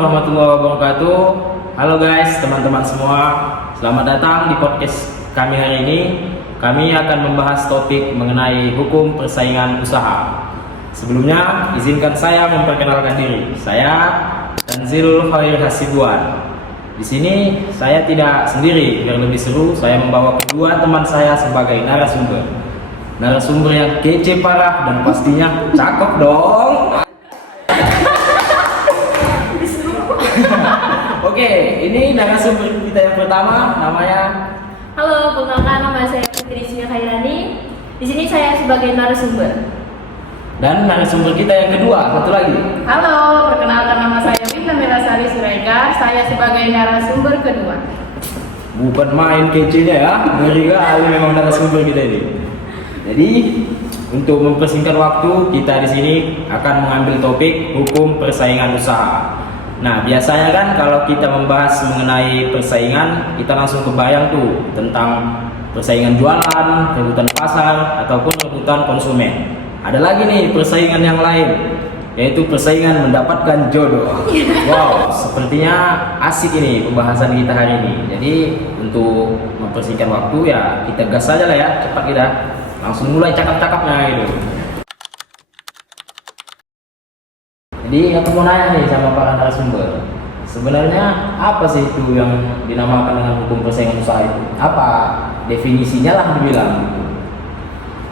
warahmatullahi wabarakatuh. Halo guys, teman-teman semua. Selamat datang di podcast kami hari ini. Kami akan membahas topik mengenai hukum persaingan usaha. Sebelumnya, izinkan saya memperkenalkan diri. Saya Tanzil Khair Hasibuan. Di sini saya tidak sendiri, biar lebih seru. Saya membawa kedua teman saya sebagai narasumber. Narasumber yang kece parah dan pastinya cakep dong. Oke, ini narasumber kita yang pertama, namanya. Halo, perkenalkan nama saya Putri Rizmi Khairani. Di sini saya sebagai narasumber. Dan narasumber kita yang kedua, satu lagi. Halo, perkenalkan nama saya Winda Melasari Siregar. Saya sebagai narasumber kedua. Bukan main kecenya ya, ngeri kali memang narasumber kita ini. Jadi, untuk mempersingkat waktu, kita di sini akan mengambil topik hukum persaingan usaha. Nah, biasanya kan kalau kita membahas mengenai persaingan, kita langsung kebayang tuh tentang persaingan jualan, rebutan pasar, ataupun rebutan konsumen. Ada lagi nih persaingan yang lain, yaitu persaingan mendapatkan jodoh. Wow, sepertinya asik ini pembahasan kita hari ini. Jadi untuk mempersingkat waktu ya kita gas aja lah ya, cepat kita langsung mulai cakap-cakapnya gitu. Jadi aku mau nanya nih sama para narasumber, sebenarnya apa sih itu yang dinamakan dengan hukum persaingan usaha itu? Apa definisinya lah dibilang gitu?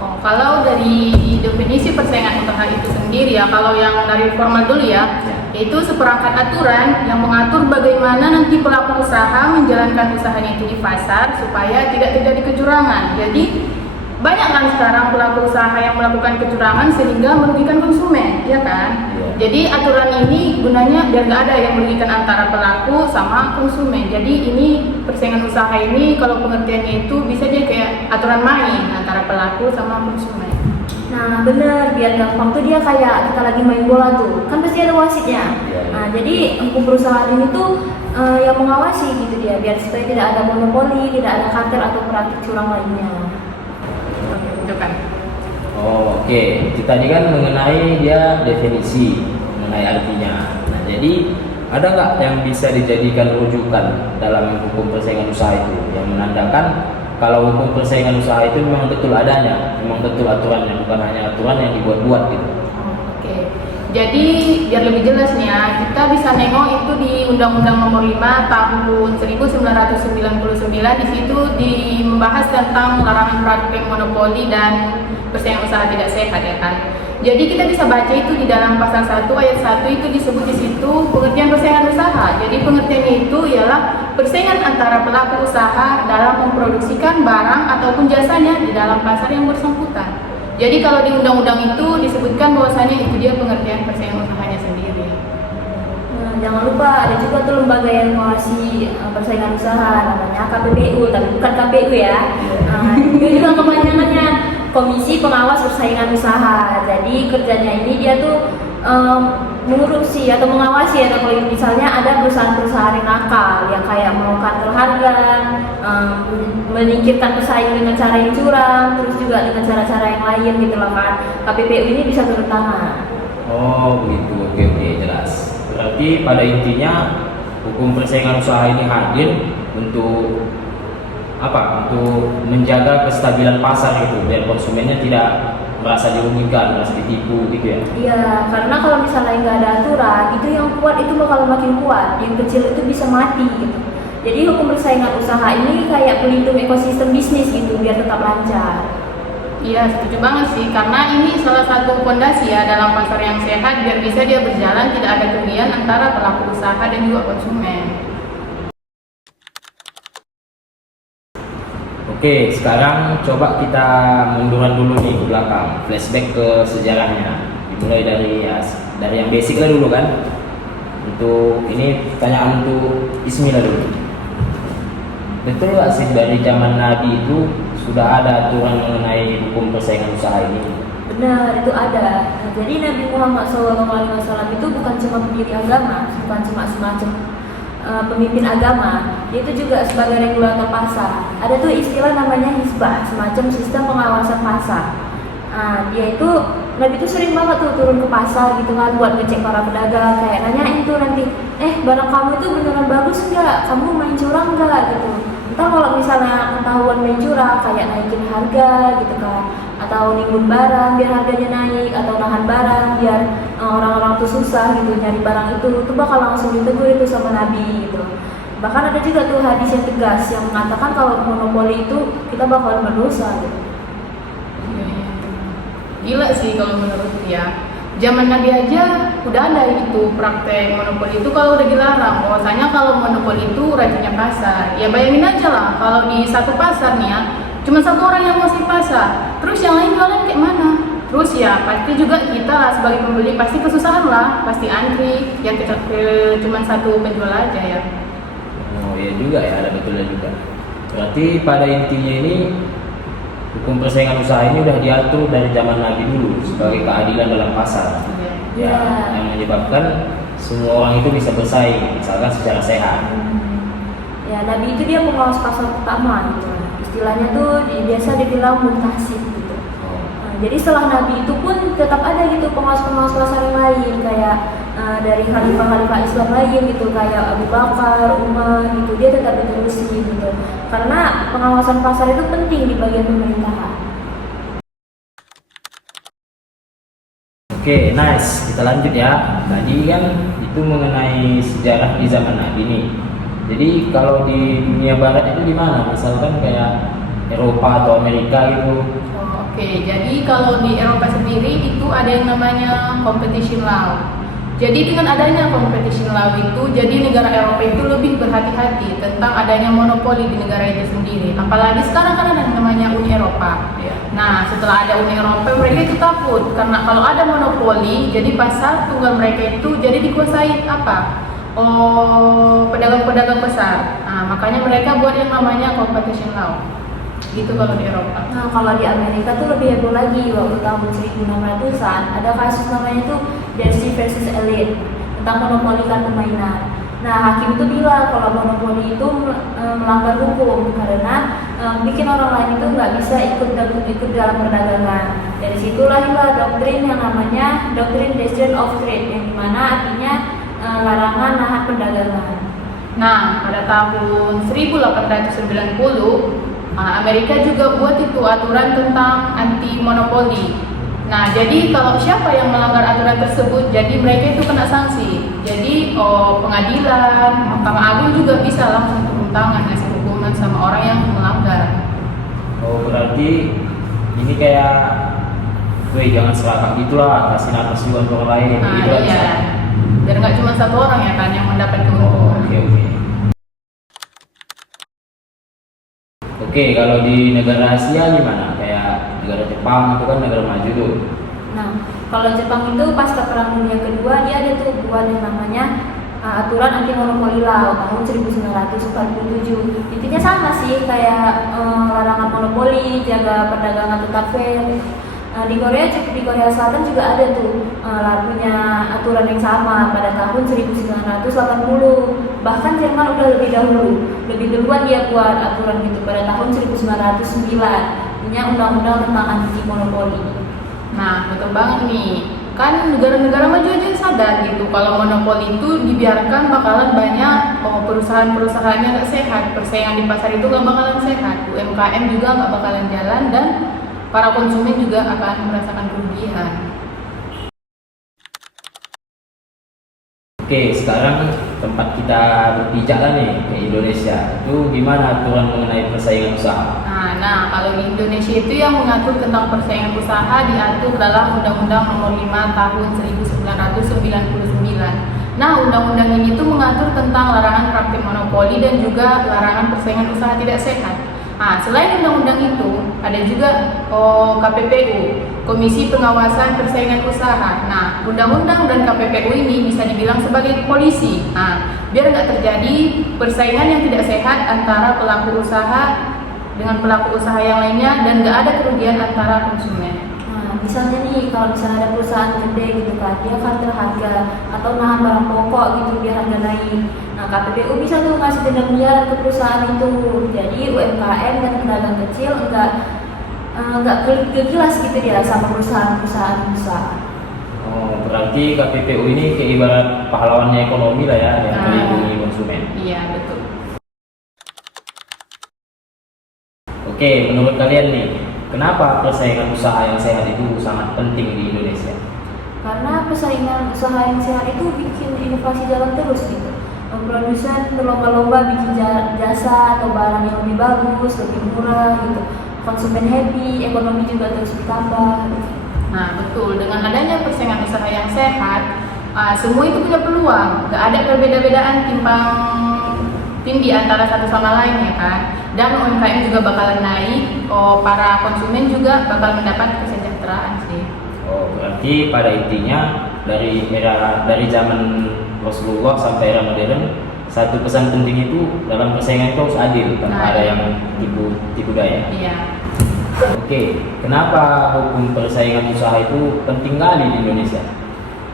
Oh, kalau dari definisi persaingan usaha itu sendiri ya, kalau yang dari formal dulu ya, yaitu seperangkat aturan yang mengatur bagaimana nanti pelaku usaha menjalankan usahanya itu di pasar supaya tidak terjadi kecurangan. Jadi banyak kan sekarang pelaku usaha yang melakukan kecurangan sehingga merugikan konsumen, ya kan? Jadi aturan ini gunanya biar nggak ada yang merugikan antara pelaku sama konsumen. Jadi ini persaingan usaha ini kalau pengertiannya itu bisa dia kayak aturan main antara pelaku sama konsumen. Nah bener, biar gampang tuh dia kayak kita lagi main bola tuh, kan pasti ada wasitnya. Nah jadi hukum perusahaan ini tuh yang mengawasi gitu dia, biar supaya tidak ada monopoli, tidak ada kartel atau praktik curang lainnya. Itu kan. Oh, oke. Kita tadi kan mengenai dia definisi, mengenai artinya. Nah, jadi ada nggak yang bisa dijadikan rujukan dalam hukum persaingan usaha itu yang menandakan kalau hukum persaingan usaha itu memang betul adanya, memang betul aturannya, bukan hanya aturan yang dibuat-buat gitu. Oke. Jadi biar lebih jelas nih ya, kita bisa nengok itu di Undang-Undang Nomor 5 Tahun 1999. Di situ membahas tentang larangan praktik monopoli dan persaingan usaha tidak sehat ya kan. Jadi kita bisa baca itu di dalam pasal 1 ayat 1 itu disebut di situ pengertian persaingan usaha. Jadi pengertiannya itu ialah persaingan antara pelaku usaha dalam memproduksikan barang ataupun jasanya di dalam pasar yang bersangkutan. Jadi kalau di undang-undang itu disebutkan bahwasanya itu dia pengertian persaingan usahanya sendiri. Nah, jangan lupa ada juga tuh lembaga yang mengawasi persaingan usaha, namanya KPPU, tapi bukan KPU ya. Itu juga kepanjangannya Komisi Pengawas Persaingan Usaha. Jadi kerjanya ini dia tuh mengurusi atau mengawasi atau kalau misalnya ada perusahaan-perusahaan yang nakal yang kayak melakukan harga, menyingkirkan pesaing dengan cara yang curang, terus juga dengan cara-cara yang lain gitu loh kan. KPPU ini bisa turun tangan. Oh, begitu. Oke, jelas. Berarti pada intinya hukum persaingan usaha ini hadir untuk apa? Untuk menjaga kestabilan pasar gitu, biar konsumennya tidak merasa dirugikan, merasa ditipu gitu ya. Iya, karena kalau misalnya nggak ada aturan, itu yang kuat itu bakal makin kuat, yang kecil itu bisa mati gitu. Jadi hukum persaingan usaha ini kayak pelindung ekosistem bisnis gitu, biar tetap lancar. Iya, setuju banget sih, karena ini salah satu fondasi ya dalam pasar yang sehat biar bisa dia berjalan tidak ada kerugian antara pelaku usaha dan juga konsumen. Oke, sekarang coba kita munduran dulu nih ke belakang, flashback ke sejarahnya. Dimulai dari yang basic lah dulu kan. Untuk ini pertanyaan untuk Ismi lah dulu. Betul nggak sih dari zaman Nabi itu sudah ada aturan mengenai hukum persaingan usaha ini? Benar, itu ada. Nah, jadi Nabi Muhammad SAW itu bukan cuma pendiri agama, bukan cuma semacam pemimpin agama, itu juga sebagai regulator pasar. Ada tuh istilah namanya hisbah, semacam sistem pengawasan pasar. Nah, Nabi itu sering banget tuh turun ke pasar gitu kan buat ngecek para pedagang, kayak nanyain tuh nanti, barang kamu itu beneran bagus nggak? Kamu main curang nggak gitu? Ntar kalau misalnya ketahuan main curang, kayak naikin harga gitu kan, atau nimbun barang biar harganya naik, atau nahan barang biar orang-orang tuh susah gitu nyari barang itu bakal langsung ditegur itu sama Nabi gitu. Bahkan ada juga tuh hadis yang tegas yang mengatakan kalau monopoli itu kita bakal berdosa gitu. Gila sih kalau menurutku ya. Zaman Nabi aja udah ada itu praktek monopoli itu kalau udah dilarang. Bahwasanya kalau monopoli itu rajinnya pasar. Ya bayangin aja lah kalau di satu pasar nih ya, cuma satu orang yang nguasai pasar. Terus yang lain jualan kayak mana? Terus ya pasti juga kita lah sebagai pembeli pasti kesusahan lah, pasti antri. Yang cuma satu penjual aja ya. Oh iya juga ya, ada betulnya juga. Berarti pada intinya ini hukum persaingan usaha ini udah diatur dari zaman Nabi dulu sebagai keadilan dalam pasar. Ya. Ya, yang menyebabkan semua orang itu bisa bersaing, misalkan secara sehat. Ya, Nabi itu dia pengawas pasar pertama gitu. Istilahnya tuh biasa dibilang muntasib gitu. Jadi setelah Nabi itu pun tetap ada gitu pengawas-pengawas pasar yang lain, kayak dari khalifah-khalifah Islam lain gitu, kayak Abu Bakar, Umar gitu, dia tetap diterusi gitu. Karena pengawasan pasar itu penting di bagian pemerintahan. Oke, nice. Kita lanjut ya. Tadi kan itu mengenai sejarah di zaman Nabi nih. Jadi kalau di dunia barat itu gimana? Misalkan kayak Eropa atau Amerika gitu. Oke, jadi kalau di Eropa sendiri itu ada yang namanya competition law. Jadi dengan adanya competition law itu, jadi negara Eropa itu lebih berhati-hati tentang adanya monopoli di negara itu sendiri. Apalagi sekarang kan ada yang namanya Uni Eropa. Nah, setelah ada Uni Eropa, mereka itu takut karena kalau ada monopoli, jadi pasar tunggal mereka itu jadi dikuasai apa? Pedagang-pedagang besar. Nah, makanya mereka buat yang namanya competition law. Gitu kalau di Eropa. Nah, kalau di Amerika tuh lebih heboh lagi. Waktu tahun 1600-an ada kasus namanya tuh Darcy versus Elite tentang monopolikan permainan. Nah, hakim itu bilang kalau monopoli itu melanggar hukum karena bikin orang lain itu nggak bisa ikut dalam perdagangan. Dari situ lahirlah doktrin yang namanya doktrin Decision of Trade, yang dimana artinya larangan nahan perdagangan. Nah, pada tahun 1890 Amerika juga buat itu aturan tentang anti monopoli. Nah, jadi kalau siapa yang melanggar aturan tersebut, jadi mereka itu kena sanksi. Jadi pengadilan, Mahkamah Agung juga bisa langsung turun tangan ngasih hukuman sama orang yang melanggar. Oh, berarti ini kayak, jangan serakah gitulah, kasih nafas juga untuk orang lain. Nah, gitu iya. bisa. Biar nggak cuma satu orang ya kan yang mendapat keuntungan. Oke. Oke, kalau di negara Asia gimana? Kayak negara Jepang itu kan negara maju tuh. Nah, kalau Jepang itu pasca Perang Dunia Kedua dia ada tuh buat yang namanya aturan anti monopoli law tahun 1947. Intinya sama sih kayak larangan monopoli, jaga perdagangan tetap fair. Di Korea Selatan juga ada tuh punya aturan yang sama pada tahun 1980. Bahkan Jerman udah lebih duluan dia buat aturan gitu pada tahun 1909. Punya undang-undang tentang anti monopoli. Nah, betul banget nih. Kan negara-negara maju aja sadar gitu kalau monopoli itu dibiarkan bakalan banyak perusahaan-perusahaan yang nggak sehat, persaingan di pasar itu nggak bakalan sehat, UMKM juga nggak bakalan jalan dan para konsumen juga akan merasakan kerugian. Oke, sekarang tempat kita berpijak lah nih ke Indonesia. Itu gimana aturan mengenai persaingan usaha? Nah, kalau di Indonesia itu yang mengatur tentang persaingan usaha diatur dalam Undang-Undang Nomor 5 Tahun 1999. Nah, undang-undang ini tuh mengatur tentang larangan praktik monopoli dan juga larangan persaingan usaha tidak sehat. Nah, selain undang-undang itu, ada juga KPPU, Komisi Pengawasan Persaingan Usaha. Nah, undang-undang dan KPPU ini bisa dibilang sebagai polisi. Nah, biar nggak terjadi persaingan yang tidak sehat antara pelaku usaha dengan pelaku usaha yang lainnya dan nggak ada kerugian antara konsumen. Nah, misalnya nih, kalau misalnya ada perusahaan gede gitu kan, dia counter harga atau nahan barang pokok gitu biar harga naik. Nah, KPPU bisa tuh ngasih denda miliaran ke perusahaan itu. Jadi UMKM dan pedagang kecil enggak nggak jelas gitu dia sama perusahaan-perusahaan besar. Oh, berarti KPPU ini kayak ibarat pahlawannya ekonomi lah ya, yang melindungi konsumen. Iya, betul. Oke, menurut kalian nih, kenapa persaingan usaha yang sehat itu sangat penting di Indonesia? Karena persaingan usaha yang sehat itu bikin inovasi jalan terus gitu. Produsen berlomba-lomba bikin jasa atau barang yang lebih bagus, lebih murah gitu. Konsumen happy, ekonomi juga terus bertambah. Gitu. Nah, betul. Dengan adanya persaingan usaha yang sehat, semua itu punya peluang. Gak ada perbeda-bedaan timbang tinggi antara satu sama lain ya kan. Dan UMKM juga bakalan naik. Para konsumen juga bakal mendapat kesejahteraan sih. Oh, berarti pada intinya dari zaman Rasulullah sampai era modern, satu pesan penting itu dalam persaingan itu harus adil, tanpa ada yang tipu daya. Iya. Oke, kenapa hukum persaingan usaha itu penting kali di Indonesia?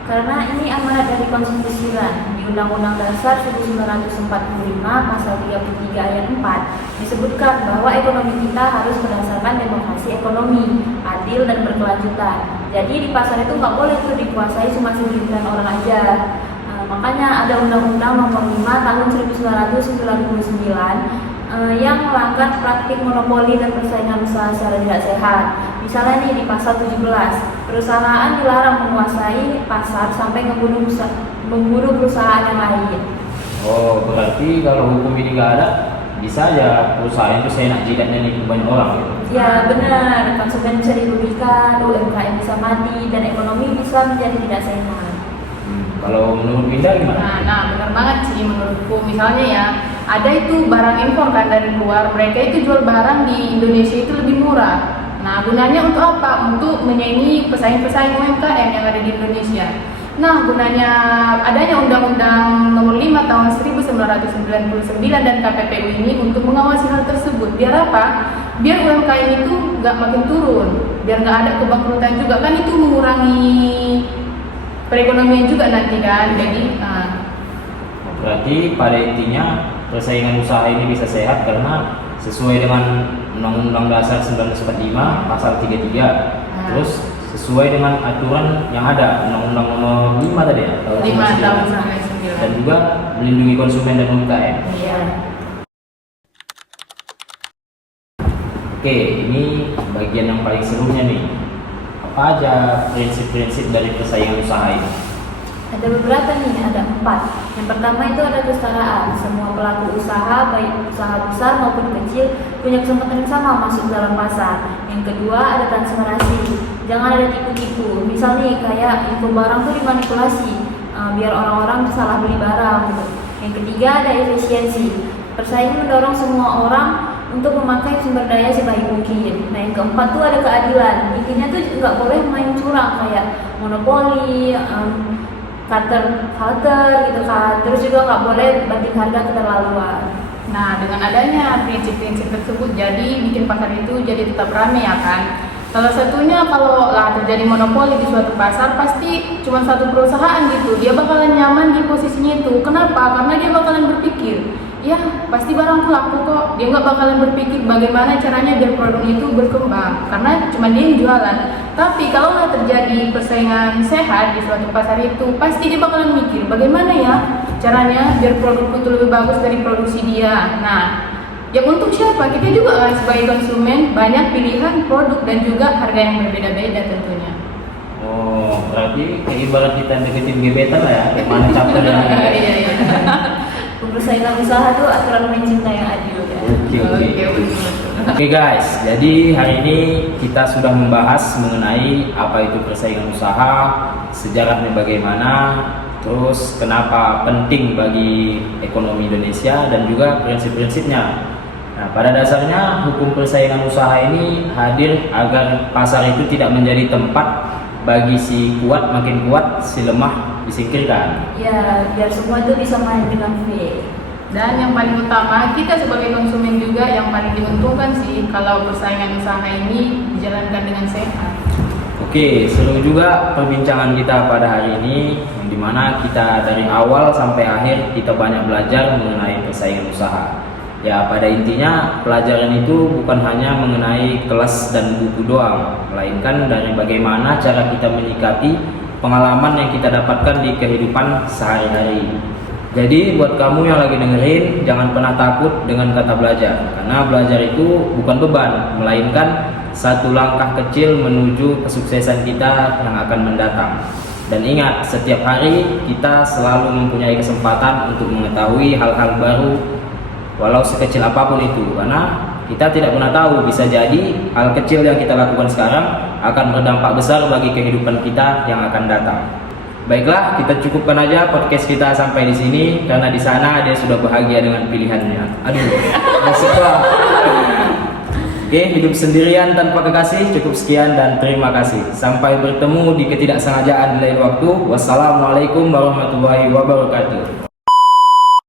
Karena ini amanat dari konstitusi di Undang-Undang Dasar 1945 pasal 33 ayat 4 disebutkan bahwa ekonomi kita harus berdasarkan demokrasi ekonomi, adil dan berkelanjutan. Jadi di pasar itu nggak boleh tuh dikuasai cuma segelintir orang aja. Makanya ada Undang-Undang Nomor 5 Tahun 1999 yang melanggar praktik monopoli dan persaingan usaha secara tidak sehat. Misalnya nih di pasal 17, perusahaan dilarang menguasai pasar sampai memburu perusahaan yang lain. Oh, berarti kalau hukum ini nggak ada, bisa aja perusahaan itu seenak jidatnya nih banyak orang gitu. Ya benar, konsumen bisa dirugikan, UMKM bisa mati, dan ekonomi bisa menjadi tidak sehat. Kalau menurut Winda gimana? Nah, benar banget sih menurutku. Misalnya ya, ada itu barang impor kan dari luar, mereka itu jual barang di Indonesia itu lebih murah. Nah, gunanya untuk apa? Untuk menyaingi pesaing-pesaing UMKM yang ada di Indonesia. Nah, gunanya adanya Undang-Undang Nomor 5 Tahun 1999 dan KPPU ini untuk mengawasi hal tersebut. Biar apa? Biar UMKM itu nggak makin turun, biar nggak ada kebangkrutan juga, kan itu mengurangi perekonomian juga nanti kan. Jadi berarti pada intinya persaingan usaha ini bisa sehat karena sesuai dengan Undang-Undang Dasar 1945 pasal 33. Terus sesuai dengan aturan yang ada Undang-Undang Nomor 5 tadi ya, tahun 5 tahun 1999. Dan juga melindungi konsumen dan UMKM. Iya. Oke, ini bagian yang paling serunya nih. Apa aja prinsip-prinsip dari persaingan usaha ini? Ada beberapa nih, ada 4. Yang pertama itu ada kesetaraan. Semua pelaku usaha, baik usaha besar maupun kecil, punya kesempatan yang sama masuk dalam pasar. Yang kedua ada transparansi. Jangan ada tipu-tipu. Misal nih kayak info barang tuh dimanipulasi, biar orang-orang salah beli barang. Gitu. Yang ketiga ada efisiensi. Persaingan mendorong semua orang untuk memakai sumber daya sebaik mungkin. Nah yang keempat tuh ada keadilan. Intinya tuh nggak boleh main curang kayak monopoli, halter gitu kan. Terus juga nggak boleh banting harga keterlaluan. Nah, dengan adanya prinsip-prinsip tersebut, jadi bikin pasar itu jadi tetap ramai ya kan. Salah satunya kalau terjadi monopoli di suatu pasar, pasti cuma satu perusahaan gitu, dia bakalan nyaman di posisinya itu. Kenapa? Karena dia bakalan berpikir, ya pasti barangku laku kok. Dia nggak bakalan berpikir bagaimana caranya biar produk itu berkembang, karena cuma dia yang jualan. Tapi kalau terjadi persaingan sehat di suatu pasar itu, pasti dia bakalan mikir bagaimana ya caranya biar produkku itu lebih bagus dari produksi dia. Nah, yang untuk siapa? Kita juga kan sebagai konsumen banyak pilihan produk dan juga harga yang berbeda-beda tentunya. Oh, berarti kayak ibarat kita deketin gebetan lah ya, mana chapter dan Iya. Persaingan usaha tuh aturan main cinta yang adil ya. Oke guys, jadi hari ini kita sudah membahas mengenai apa itu persaingan usaha, sejarahnya bagaimana, terus kenapa penting bagi ekonomi Indonesia dan juga prinsip-prinsipnya. Nah, pada dasarnya hukum persaingan usaha ini hadir agar pasar itu tidak menjadi tempat bagi si kuat makin kuat, si lemah disingkirkan. Ya, biar semua itu bisa main dengan fair. Dan yang paling utama, kita sebagai konsumen juga yang paling diuntungkan sih kalau persaingan usaha ini dijalankan dengan sehat. Oke, seru juga perbincangan kita pada hari ini, yang dimana kita dari awal sampai akhir kita banyak belajar mengenai persaingan usaha. Ya, pada intinya pelajaran itu bukan hanya mengenai kelas dan buku doang, melainkan dari bagaimana cara kita menyikapi pengalaman yang kita dapatkan di kehidupan sehari-hari. Jadi buat kamu yang lagi dengerin, jangan pernah takut dengan kata belajar, karena belajar itu bukan beban, melainkan satu langkah kecil menuju kesuksesan kita yang akan mendatang. Dan ingat, setiap hari kita selalu mempunyai kesempatan untuk mengetahui hal-hal baru, walau sekecil apapun itu, karena kita tidak pernah tahu, bisa jadi hal kecil yang kita lakukan sekarang akan berdampak besar bagi kehidupan kita yang akan datang. Baiklah, kita cukupkan aja podcast kita sampai di sini, karena di sana dia sudah bahagia dengan pilihannya. Aduh, masuk lah. Oke, hidup sendirian tanpa kekasih. Cukup sekian dan terima kasih. Sampai bertemu di ketidaksengajaan di lain waktu. Wassalamualaikum warahmatullahi wabarakatuh.